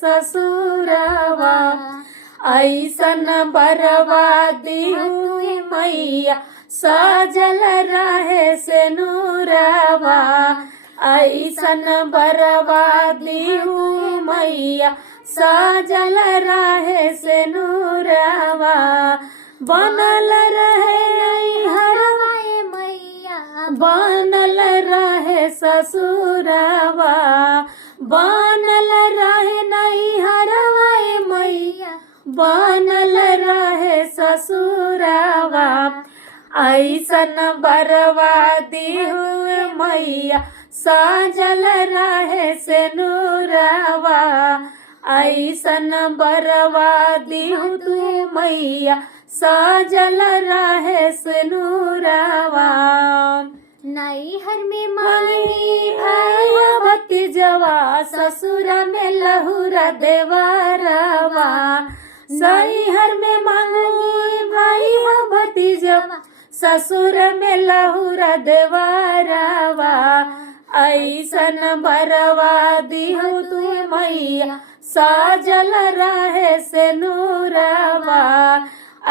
ससुरवा ऐसन बर्बादी हुई मैया सजल रहे से नूरवा ऐसन बर्बादी हुई मैया सजल रहे से नूरवा बनल रहे हरवा मैया बनल रहे ससुरवा बनल रहे नहीं हरवा मैया बनल रहे ससुरवा ऐसन बर्बादी हुए मैया सजल रहे से नूरवा ऐसन बर्बादी हूँ तू मैया सजल रहे से नूरवा नैहर में मांगी भैया भतीजवा ससुर में लहुरा देवरवा नैहर में मांगी भैया भतीजवा ससुर में लहुरा देवरवा ऐसन बर्बादी हूँ तू मैया सजल रहे से नूरवा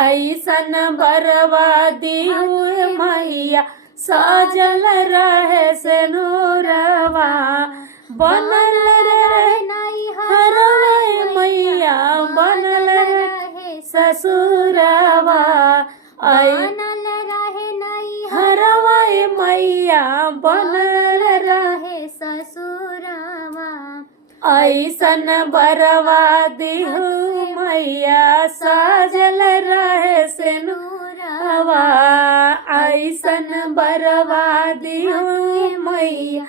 ऐसन बर्बादी हुए मैया सजल रहे से नूरवा बनल रहे नहीं हरवे मैया बनल रहे ससुरवा बनल रहे नहीं हरवा मैया बनल रहे ससुरवा ऐसन बर्बादी हूँ मैया सजल रहे से नूरवा ऐसन बर्बादी हूँ मैया